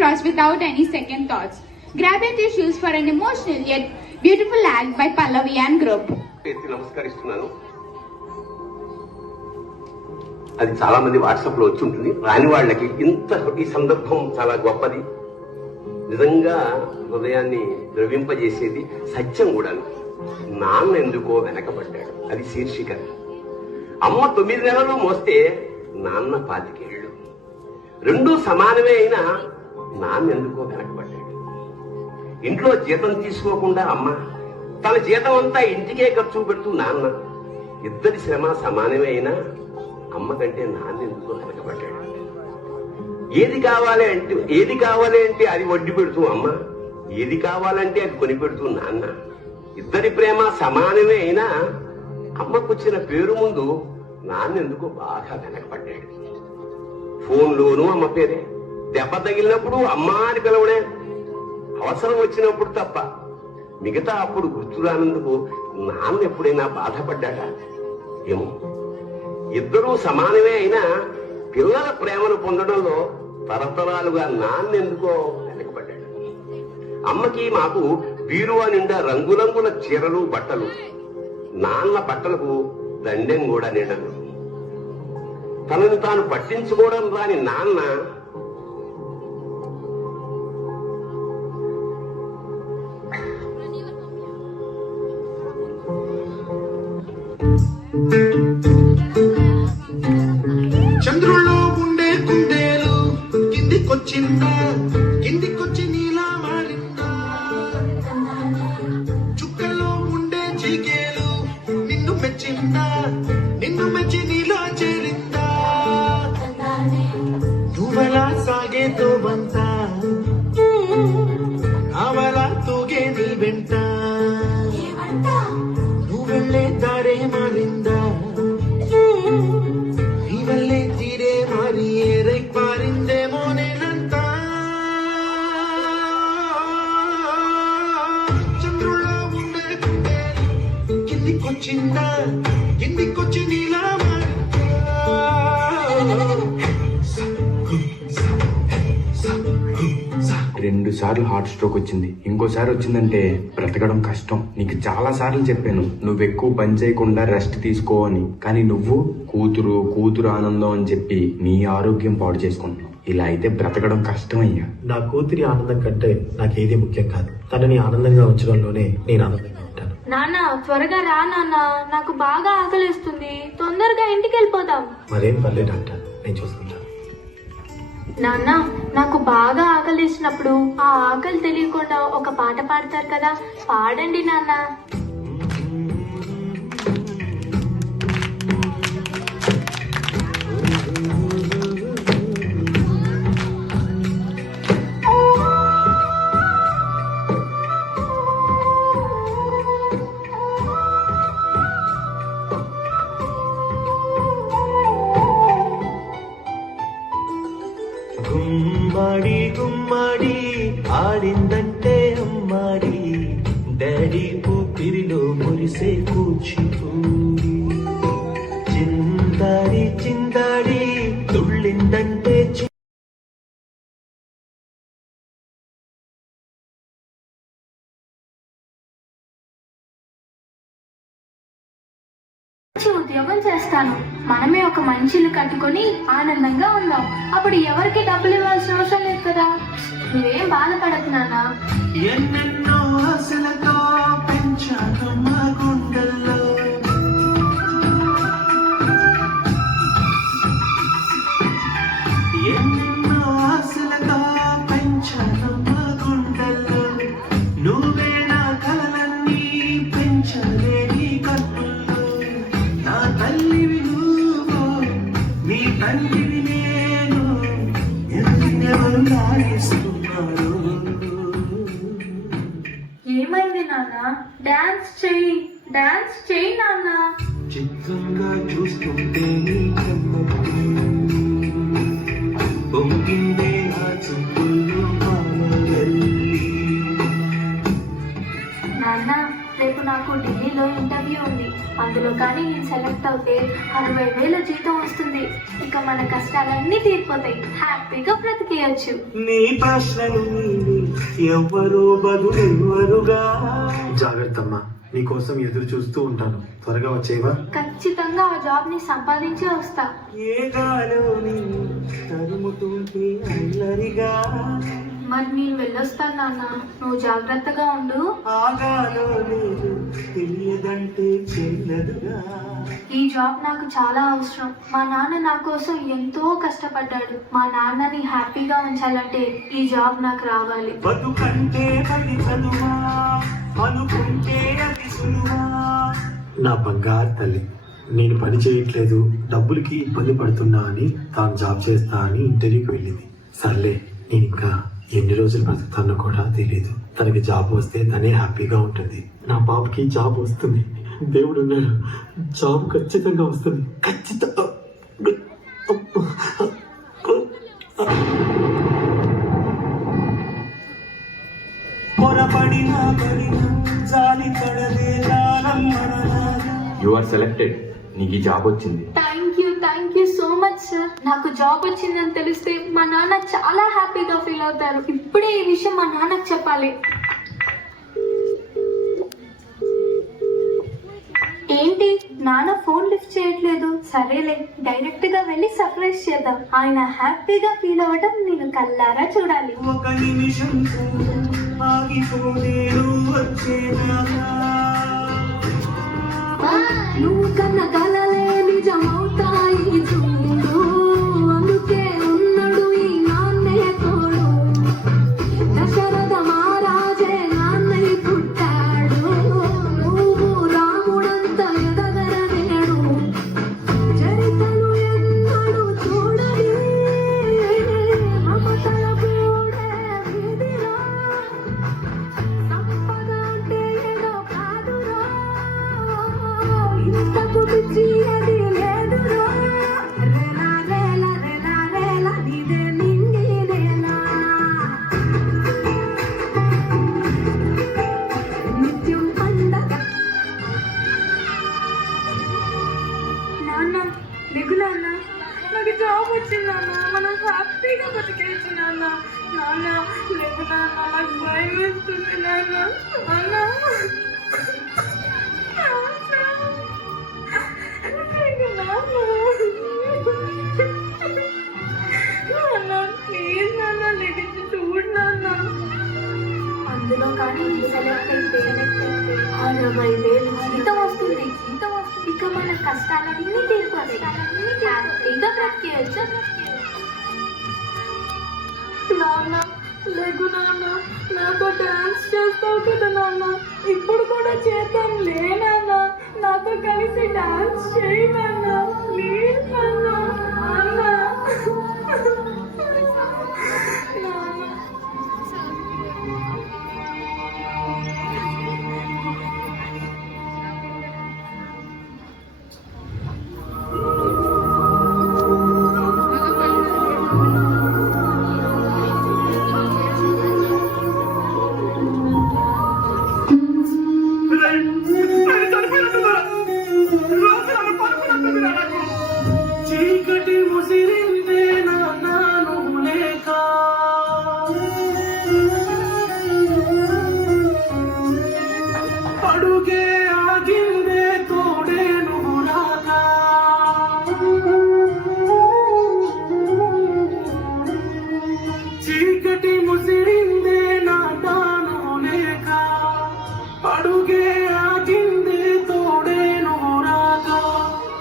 cross without any second thoughts. Grab your tissues for an emotional yet beautiful act by Pallavi and group. నమస్కరిస్తున్నాను. అది చాలా మంది WhatsApp లో వచ్చి ఉంటుంది. రాని వాళ్ళకి ఈ సందర్భం చాలా గొప్పది. నిజంగా హృదయాన్ని ద్రవింపజేసేది సత్యం కూడాను. నాన్న ఎందుకో వెనకబడ్డాడు, అది శీర్షిక. అమ్మ 9 నెలలు మోస్తే నాన్న 25 ఏళ్ళు. రెండూ సమానమే అయినా నాన్న ఎందుకో వెనకబడ్డాడు. ఇంట్లో జీతం తీసుకోకుండా అమ్మ, తన జీతం అంతా ఇంటికే ఖర్చు పెడుతూ నాన్న. ఇద్దరి శ్రమ సమానమే అయినా అమ్మ కంటే నాన్న ఎందుకో వెనకబడ్డాడు. ఏది కావాలి అంటే అది వడ్డీ పెడుతూ అమ్మ, ఏది కావాలంటే అది కొని పెడుతూ నాన్న. ఇద్దరి ప్రేమ సమానమే అయినా అమ్మకొచ్చిన పేరు ముందు నాన్న ఎందుకో బాగా వెనకబడ్డాడు. ఫోన్లోనూ అమ్మ పేరే, దెబ్బ తగిలినప్పుడు అమ్మా అని పిలవడే, అవసరం వచ్చినప్పుడు తప్ప మిగతా అప్పుడు గుర్తురానందుకు నాన్న ఎప్పుడైనా బాధపడ్డాడా ఏమో. ఇద్దరూ సమానమే అయినా పిల్లల ప్రేమను పొందడంలో తరతరాలుగా నాన్న ఎందుకో వెనకబడ్డాడు. అమ్మకి మాకు బీరువా నిండా రంగురంగుల చీరలు బట్టలు, నాన్న బట్టలకు దండెం కూడా నిండదు. తనను తాను పట్టించుకోవడం రాని నాన్న చంద్రుల్లో ఉండే కుందేలు కిందికొచ్చిందా, కిందికొచ్చి నీలా మారిందా. చుక్కల్లో ఉండే చీకేలు నిన్ను మెచ్చిందా, నిన్ను మెచ్చి నీలా చేరిందా. నువ్వలా సాగేతో బంత, అవలా తూగే నీ వెంట. నువ్వెళ్ళే దారే మారిందా, నీవల్లే తీరే మారి ఏరై పారిందేమో నేనంతా. చంద్రుల్లో ఉండే కిందికొచ్చిందా, కిందికొచ్చి నీలా మారిందా. 2 సార్లు హార్ట్ స్ట్రోక్ వచ్చింది. ఇంకోసారి వచ్చిందంటే బ్రతకడం కష్టం. నీకు చాలా సార్లు చెప్పాను నువ్వు ఎక్కువ పని చేయకుండా రెస్ట్ తీసుకో అని. కానీ నువ్వు కూతురు ఆనందం అని చెప్పి నీ ఆరోగ్యం పాడు చేసుకుంటున్నావు. ఇలా అయితే బ్రతకడం కష్టం అయ్యా. నా కూతురి ఆనందం కంటే నాకేది ముఖ్యం కాదు. తనని ఆనందంగా ఉంచడంలోనే నేను ఆనందంగా ఉంటాను. నాన్న త్వరగా రా నాన్న, నాకు బాగా ఆకలిస్తుంది. తొందరగా ఇంటికి వెళ్ళిపోదాం. మరేం పర్లేదు డాక్టర్, నేను చూసుకుంటాను. నాన్న నాకు బాగా ఆకలిసినప్పుడు ఆ ఆకలి తెలియకుండా ఒక పాట పాడతారు కదా, పాడండి నాన్న. గుమ్మడి గుమ్మడి ఆడిందంటే అమ్మాడి, డాడీ ఊపిరిలో మురిసే కూచిపూడి. చిందాడి చిందాడి తుళ్ళిందంటే ఉద్యోగం చేస్తాను. మనమే ఒక మంచి ఇల్లు కట్టుకొని ఆనందంగా ఉందాం. అప్పుడు ఎవరికి డబ్బులు ఇవ్వాల్సిన అవసరం లేదు కదా. నువ్వేం బాధపడకు నాన్న. ఎన్నెన్నో ఆశలతో పెంచాను మా గుండెల్లో, ఎన్నెన్నో ఆశలతో పెంచాను మా గుండెల్లో. నువ్వే నా కలలన్నీ పెంచలే నీ కన్నుల్లో. నా తల్లివి నువ్వు, నీ తండ్రివి నేను, ఎవరు లాగేస్తున్నారు. ఏమైంది నాన్న? డాన్స్ చెయ్యి నాన్న. చిత్రంగా చూస్తుంటే నీ కన్నప్పుడు పొంగిందే ఆ చూపుల్లో కామవల్లి. నాన్న రేపు నాకు ఢిల్లీలో ఇంటర్వ్యూ ఉంది. అందులో కానీ నేను సెలెక్ట్ అవుతే 60,000 జీతం వస్తుంది. ఇక మన కష్టాలన్నీ తీరిపోతాయి, హ్యాపీగా బ్రతికేయచ్చు. నీ ప్రశ్నలు నీవి ఎవ్వరూ బదులెవ్వరుగా. జాగ్రత్తమ్మా, నీకోసం ఎదురు చూస్తూ ఉంటాను. త్వరగా వచ్చేవా? ఖచ్చితంగా ఆ జాబ్ ని సంపాదించే వస్తా. ఏ గాలో నిన్ను తరుముతుంటే అల్లరిగా. మరి నేను వెళ్ళొస్తాను నాన్న, నువ్వు జాగ్రత్తగా ఉండు. ఆ గాలో నీరు తెలియదంటే చెల్లదుగా. ఈ జాబ్ నాకు చాలా అవసరం. మా నాన్న నా కోసం ఎంతో కష్టపడ్డాడు. మా నాన్నని హ్యాపీగా ఉంచాలంటే ఈ జాబ్ నాకు రావాలి. బతుకంటే పడి చదువా, అనుకుంటే అది సులువా. నా బంగారు తల్లి, నేను పని చేయట్లేదు, డబ్బులకి ఇబ్బంది పడుతున్నా అని తాను జాబ్ చేస్తా అని ఇంటర్వ్యూకి వెళ్ళింది. సర్లే, నేను ఇంకా ఎన్ని రోజులు బ్రతుకుతానో కూడా తెలియదు. తనకి జాబ్ వస్తే తనే హ్యాపీగా ఉంటుంది. నా పాపకి జాబ్ వస్తుంది, దేవుడు ఉన్నాడు, జాబ్ ఖచ్చితంగా వస్తుంది. ఖచ్చితంగా. పొరపడినా పడినా జాలి పడలేదా రమ్మనరాదా. You are selected. నీకు ఈ జాబ్ వచ్చింది. Thank you so much sir. నాకు జాబ్ వచ్చిందని తెలిస్తే మా నాన్న చాలా హ్యాపీగా ఫీల్ అవుతారు. ఇప్పుడే ఈ విషయం మా నాన్నకు చెప్పాలి. ఏంటి నాన్న ఫోన్ లిఫ్ట్ చేయట్లేదు? సరేలే, డైరెక్ట్ గా వెళ్ళి సర్ప్రైజ్ చేద్దాం. ఆయన హ్యాపీగా ఫీల్ అవ్వడం నేను కళ్ళారా చూడాలి. ఒక నిమిషం ఆగిపోలేను వచ్చేదాకా. నువ్వు కన్న కలలే నిజమవుతాయి చూడు, అందుకే ఉన్నాడు ఈ నాన్నే తోడు. దశరథ మహారాజే నాన్నయ్య పుట్టాడు, నువ్వు రాముడంత ఎదగరనేడు. చరితను ఎన్నడు చూడని మమతల పూడే విధిరా. సంపద అంటే ఏదో కాదురా, ఇంతకు మించి అది లేదురా. రేలా రేలా రేలా రేలా నీదే నింగి రేలా. నిత్యం పండగ. నాన్న దిగు నాన్న, నాకు జాబ్ వచ్చింది నాన్న, మనం హ్యాపీగా బతికేయచ్చు నాన్న. నాన్న లేదు నాన్న, నాకు భయం వేస్తుంది నాన్న. నాన్న ప్లీజ్ నాన్న లెగించి చూడు నాన్న. అందులో కానీ సెలెక్ట్ అయితే 60,000 జీతం వస్తుంది. ఇక మన కష్టాలన్నీ తీరిపోతాయి, హ్యాపీగా బ్రతికేయచ్చు. నాన్న లేకు నాన్న, నాతో డాన్స్ చేస్తావు కదా నాన్న, ఇప్పుడు కూడా చేద్దాం లే నాన్న. నాతో కలిసి డాన్స్ చేయి నాన్న, ప్లీజ్ నాన్న. నాన్న చీకటి ముసిరిందే నాన్న నువ్వు లేక. అడుగే ఆగిందే తోడే నువ్వు రాక. చీకటి ముసిరిందే నాన్న నువ్వు లేక. అడుగే ఆగిందే తోడే నువ్వు రాక.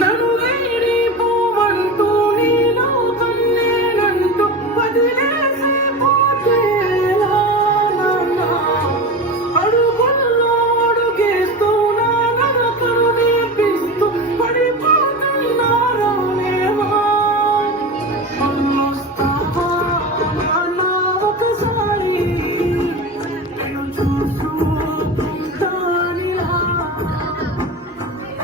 నన్ను వేడి పోవంటూ నీలో కన్నేనంటూ వదిలేసే పోతే ఎలా నాన్న. అడుగుల్లో అడుగేస్తూ నా నడకను నేర్పిస్తూ పడిపోతున్నారా లేవా. మళ్ళొస్తావా నాన్న ఒకసారి, నేను చూసుకుంటానిలా.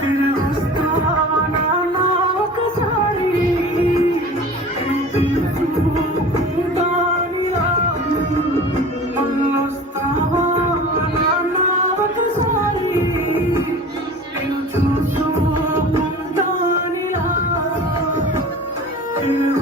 తిరిగొస్తావా నాన్న ఒకసారి, నేను చూసుకుంటానిలా. మళ్ళొస్తావా నాన్న ఒకసారి, నేను చూసు చిరు